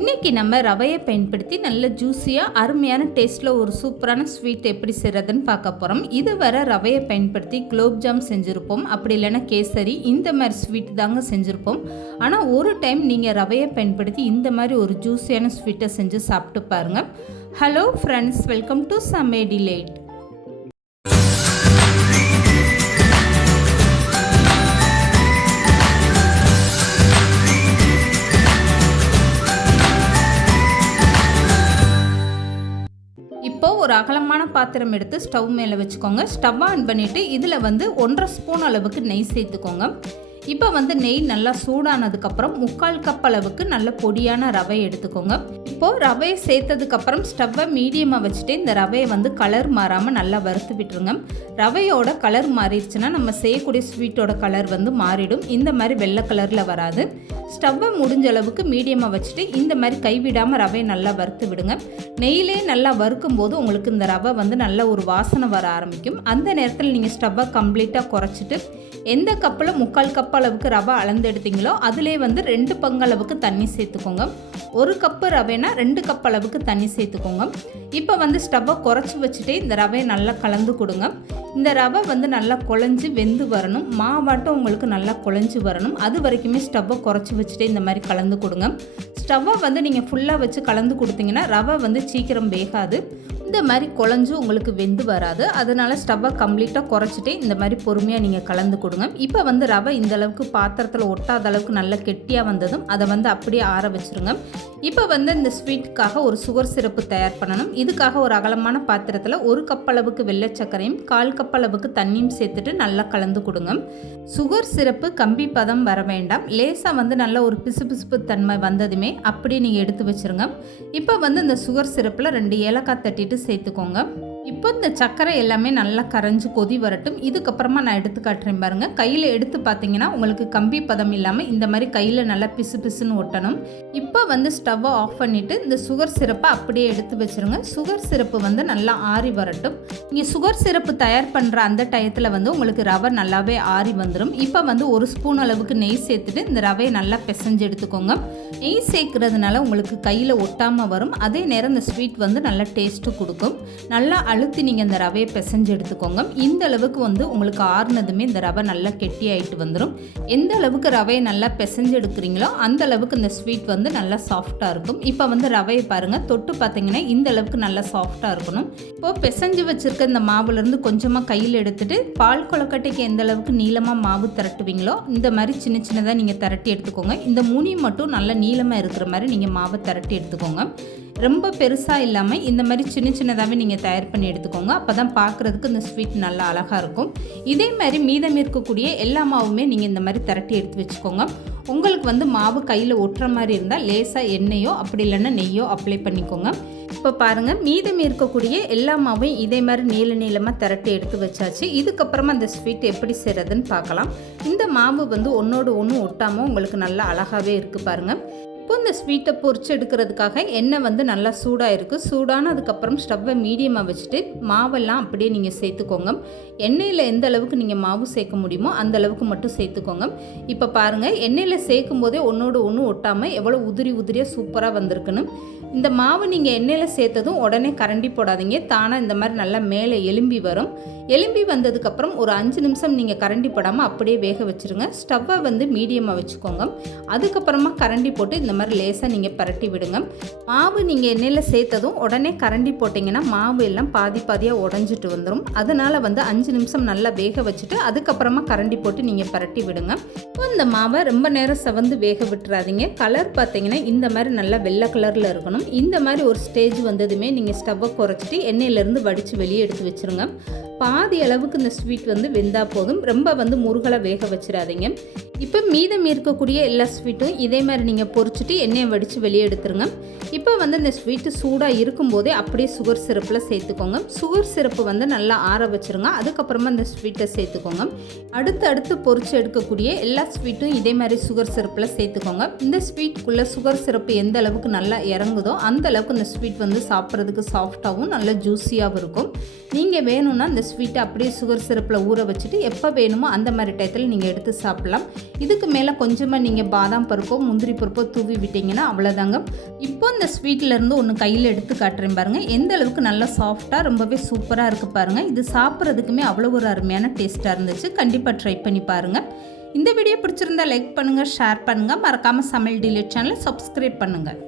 இன்றைக்கி நம்ம ரவையை பயன்படுத்தி நல்ல ஜூஸியாக அருமையான டேஸ்ட்டில் ஒரு சூப்பரான ஸ்வீட் எப்படி செய்கிறதுன்னு பார்க்க போகிறோம். இதுவரை ரவையை பயன்படுத்தி குலோப்ஜாம் செஞ்சுருப்போம், அப்படி இல்லைன்னா கேசரி, இந்த மாதிரி ஸ்வீட் தாங்க செஞ்சுருப்போம். ஆனால் ஒரு டைம் நீங்கள் ரவையை பயன்படுத்தி இந்த மாதிரி ஒரு ஜூஸியான ஸ்வீட்டை செஞ்சு சாப்பிட்டு பாருங்கள். ஹலோ ஃப்ரெண்ட்ஸ், வெல்கம் டு சமே டிலைட். இப்போ ஒரு அகலமான பாத்திரம் எடுத்து ஸ்டவ் மேலே வச்சுக்கோங்க. ஸ்டவ் ஆன் பண்ணிவிட்டு இதில் 1.5 ஸ்பூன் அளவுக்கு நெய் சேர்த்துக்கோங்க. இப்போ நெய் நல்லா சூடானதுக்கப்புறம் 3/4 கப் அளவுக்கு நல்ல பொடியான ரவை எடுத்துக்கோங்க. இப்போது ரவையை சேர்த்ததுக்கப்புறம் ஸ்டவ்வை மீடியமாக வச்சுட்டு இந்த ரவையை கலர் மாறாமல் நல்லா வறுத்து விட்டுருங்க. ரவையோட கலர் மாறிடுச்சுன்னா நம்ம செய்யக்கூடிய ஸ்வீட்டோட கலர் மாறிடும். இந்த மாதிரி வெள்ளை கலரில் வராது. ஸ்டவ்வை முடிஞ்ச அளவுக்கு மீடியமாக வச்சுட்டு இந்த மாதிரி கைவிடாமல் ரவையை நல்லா வறுத்து விடுங்க. நெய்யிலே நல்லா வறுக்கும் போது உங்களுக்கு இந்த ரவை நல்ல ஒரு வாசனை வர ஆரம்பிக்கும். அந்த நேரத்தில் நீங்கள் ஸ்டவ்வை கம்ப்ளீட்டாக குறைச்சிட்டு எந்த கப்பில் 3/4 கப் அளவுக்கு ரவை அளந்து எடுத்தீங்களோ அதிலே 2 பங்கு அளவுக்கு தண்ணி சேர்த்துக்கோங்க. 1 கப்பு ரவைனா 2 கப் அளவுக்கு தண்ணி சேர்த்துக்கோங்க. இப்போ ஸ்டவ்வை குறைச்சி வச்சுட்டு இந்த ரவையை நல்லா கலந்து கொடுங்க. இந்த ரவை நல்லா குழஞ்சி வெந்து வரணும். மாவாட்டம் உங்களுக்கு நல்லா குழஞ்சி வரணும். அது வரைக்குமே ஸ்டவ்வை குறைச்சி வச்சுட்டு இந்த மாதிரி கலந்து கொடுங்க. ஸ்டவ்வை நீங்கள் ஃபுல்லாக வச்சு கலந்து கொடுத்தீங்கன்னா ரவை சீக்கிரம் வேகாது. இந்த மாதிரி குழஞ்சும் உங்களுக்கு வெந்து வராது. அதனால் ஸ்டவ்வை கம்ப்ளீட்டாக குறைச்சிட்டு இந்த மாதிரி பொறுமையாக நீங்கள் கலந்து கொடுங்க. இப்போ ரவை இந்த அளவுக்கு பாத்திரத்தில் ஒட்டாத அளவுக்கு நல்லா கெட்டியாக வந்ததும் அதை அப்படியே ஆற வச்சுருங்க. இப்போ இந்த ஸ்வீட்டுக்காக ஒரு சுகர் சிரப்பு தயார் பண்ணணும். இதுக்காக ஒரு அகலமான பாத்திரத்தில் 1 கப் அளவுக்கு வெள்ளை சர்க்கரையும் 1/4 கப் அளவுக்கு தண்ணியும் சேர்த்துட்டு நல்லா கலந்து கொடுங்க. சுகர் சிரப்பு கம்பி பதம் வர வேண்டாம். லேசாக நல்ல ஒரு பிசுபிசுப்பு தன்மை வந்ததுமே அப்படியே நீங்கள் எடுத்து வச்சுருங்க. இப்போ இந்த சுகர் சிரப்பில் 2 ஏலக்காய் தட்டிட்டு சேர்த்துக்கோங்க. இப்போ இந்த சர்க்கரை எல்லாமே நல்லா கரைஞ்சி கொதி வரட்டும். இதுக்கப்புறமா நான் எடுத்து காட்டுறேன் பாருங்கள். கையில் எடுத்து பார்த்தீங்கன்னா உங்களுக்கு கம்பி பதம் இல்லாமல் இந்த மாதிரி கையில் நல்லா பிசு பிசுன்னு ஒட்டணும். இப்போ ஸ்டவ்வை ஆஃப் பண்ணிவிட்டு இந்த சுகர் சிரப்பை அப்படியே எடுத்து வச்சுருங்க. சுகர் சிரப்பு நல்லா ஆறி வரட்டும். நீங்கள் சுகர் சிரப்பு தயார் பண்ணுற அந்த டயத்தில் உங்களுக்கு ரவை நல்லாவே ஆறி வந்துடும். இப்போ 1 ஸ்பூன் அளவுக்கு நெய் சேர்த்துட்டு இந்த ரவையை நல்லா பிசைஞ்சு எடுத்துக்கோங்க. நெய் சேர்க்கறதுனால உங்களுக்கு கையில் ஒட்டாமல் வரும். அதே நேரம் இந்த ஸ்வீட் நல்லா டேஸ்ட்டு கொடுக்கும். நல்லா அழுத்தி நீங்கள் இந்த ரவையை பிசைஞ்சு எடுத்துக்கோங்க. இந்த அளவுக்கு உங்களுக்கு ஆறுனதுமே இந்த ரவை நல்லா கெட்டி ஆகிட்டு வந்துடும். எந்த அளவுக்கு ரவையை நல்லா பிசைஞ்சு எடுக்கிறீங்களோ அந்த அளவுக்கு இந்த ஸ்வீட் நல்லா சாஃப்டாக இருக்கும். இப்போ ரவையை பாருங்கள், தொட்டு பார்த்தீங்கன்னா இந்த அளவுக்கு நல்லா சாஃப்டாக இருக்கணும். இப்போது பிசைஞ்சு வச்சுருக்க இந்த மாவுலேருந்து கொஞ்சமாக கையில் எடுத்துகிட்டு பால் கொழுக்கட்டைக்கு எந்த அளவுக்கு நீளமாக மாவு திரட்டுவீங்களோ இந்த மாதிரி சின்ன சின்னதாக நீங்கள் திரட்டி எடுத்துக்கோங்க. இந்த முனியும் மட்டும் நல்லா நீளமாக இருக்கிற மாதிரி நீங்கள் மாவை திரட்டி எடுத்துக்கோங்க. ரொம்ப பெருசாக இல்லாமல் இந்த மாதிரி சின்ன சின்னதாகவே நீங்கள் தயார் பண்ணி எடுத்துக்கோங்க. அப்போ தான் பார்க்குறதுக்கு இந்த ஸ்வீட் நல்லா அழகாக இருக்கும். இதே மாதிரி மீதம் இருக்கக்கூடிய எல்லா மாவுமே நீங்கள் இந்த மாதிரி திரட்டி எடுத்து வச்சுக்கோங்க. உங்களுக்கு மாவு கையில் ஒட்டுற மாதிரி இருந்தால் லேசாக எண்ணெயோ அப்படி இல்லைன்னா நெய்யோ அப்ளை பண்ணிக்கோங்க. இப்போ பாருங்கள், மீதம் இருக்கக்கூடிய எல்லா மாவையும் இதே மாதிரி நீளமாக திரட்டி எடுத்து வச்சாச்சு. இதுக்கப்புறமா அந்த ஸ்வீட் எப்படி செய்கிறதுன்னு பார்க்கலாம். இந்த மாவு ஒன்றோடு ஒன்று ஒட்டாமல் உங்களுக்கு நல்லா அழகாகவே இருக்குது பாருங்கள். இப்போ இந்த ஸ்வீட்டை பொரிச்சு எடுக்கிறதுக்காக எண்ணெய் நல்லா சூடாக இருக்குது. சூடானதுக்கப்புறம் ஸ்டவ்வை மீடியமாக வச்சுட்டு மாவெல்லாம் அப்படியே நீங்கள் சேர்த்துக்கோங்க. எண்ணெயில் எந்த அளவுக்கு நீங்கள் மாவு சேர்க்க முடியுமோ அந்த அளவுக்கு மட்டும் சேர்த்துக்கோங்க. இப்போ பாருங்கள், எண்ணெயில் சேர்க்கும் போதே ஒன்றோடு ஒன்று ஒட்டாமல் எவ்வளோ உதிரியாக சூப்பராக வந்திருக்குன்னு. இந்த மாவு நீங்கள் எண்ணெயில் சேர்த்ததும் உடனே கரண்டி போடாதீங்க. தானாக இந்த மாதிரி நல்லா மேலே எலும்பி வரும். எலும்பி வந்ததுக்கப்புறம் ஒரு 5 நிமிஷம் நீங்கள் கரண்டி போடாமல் அப்படியே வேக வச்சுருங்க. ஸ்டவ்வை மீடியமாக வச்சுக்கோங்க. அதுக்கப்புறமா கரண்டி போட்டு இந்த மாதிரி லேசாக நீங்கள் பரட்டி விடுங்க. மாவு நீங்கள் எண்ணெயில் சேர்த்ததும் உடனே கரண்டி போட்டிங்கன்னா மாவு எல்லாம் பாதியாக உடஞ்சிட்டு வந்துடும். அதனால் 5 நிமிஷம் நல்லா வேக வச்சுட்டு அதுக்கப்புறமா கரண்டி போட்டு நீங்கள் பரட்டி விடுங்க. இப்போ இந்த மாவை ரொம்ப நேரம் செவந்து வேக விட்டுறாதீங்க. கலர் பார்த்தீங்கன்னா இந்த மாதிரி நல்லா வெள்ளை கலரில் இருக்கணும். இந்த மாதிரி ஒரு ஸ்டேஜ் வந்ததுமே நீங்கள் ஸ்டவ்வை குறைச்சிட்டு எண்ணெயிலேருந்து வடித்து வெளியே எடுத்து வச்சுருங்க. பாதி அளவுக்கு இந்த ஸ்வீட் வெந்தால் போதும். ரொம்ப முருகலை வேக வச்சிடாதீங்க. இப்போ மீதம் இருக்கக்கூடிய எல்லா ஸ்வீட்டும் இதே மாதிரி நீங்கள் பொரிச்சிட்டு எண்ணெயை வடித்து வெளியே எடுத்துருங்க. இப்போ இந்த ஸ்வீட்டு சூடாக இருக்கும்போதே அப்படியே சுகர் சிரப்பில் சேர்த்துக்கோங்க. சுகர் சிரப்பு நல்லா ஆற வச்சுருங்க. அதுக்கப்புறமா இந்த ஸ்வீட்டை சேர்த்துக்கோங்க. அடுத்து பொரிச்சு எடுக்கக்கூடிய எல்லா ஸ்வீட்டும் இதே மாதிரி சுகர் சிரப்பில் சேர்த்துக்கோங்க. இந்த ஸ்வீட்டுக்குள்ளே சுகர் சிரப்பு எந்த அளவுக்கு நல்லா இறங்குதோ அந்த அளவுக்கு இந்த ஸ்வீட் சாப்பிட்றதுக்கு சாஃப்டாகவும் நல்லா ஜூஸியாகவும் இருக்கும். நீங்கள் வேணும்னா இந்த ஸ்வீட்டை அப்படியே சுகர் சிரப்பில் ஊற வச்சுட்டு எப்போ வேணுமோ அந்த மாதிரி டயத்தில் நீங்கள் எடுத்து சாப்பிட்லாம். இதுக்கு மேலே கொஞ்சமாக நீங்கள் பாதாம் பருப்போ முந்திரி பருப்போ தூவி விட்டிங்கன்னா அவ்வளோதாங்க. இப்போ இந்த ஸ்வீட்லேருந்து ஒன்று கையில் எடுத்து காட்டுறேன் பாருங்கள். எந்த அளவுக்கு நல்லா சாஃப்டாக ரொம்பவே சூப்பராக இருக்குது பாருங்கள். இது சாப்பிட்றதுக்குமே அவ்வளோ ஒரு அருமையான டேஸ்ட்டாக இருந்துச்சு. கண்டிப்பாக ட்ரை பண்ணி பாருங்கள். இந்த வீடியோ பிடிச்சிருந்தா லைக் பண்ணுங்கள், ஷேர் பண்ணுங்கள், மறக்காமல் சமையல் டிலேட் சேனலை சப்ஸ்கிரைப் பண்ணுங்கள்.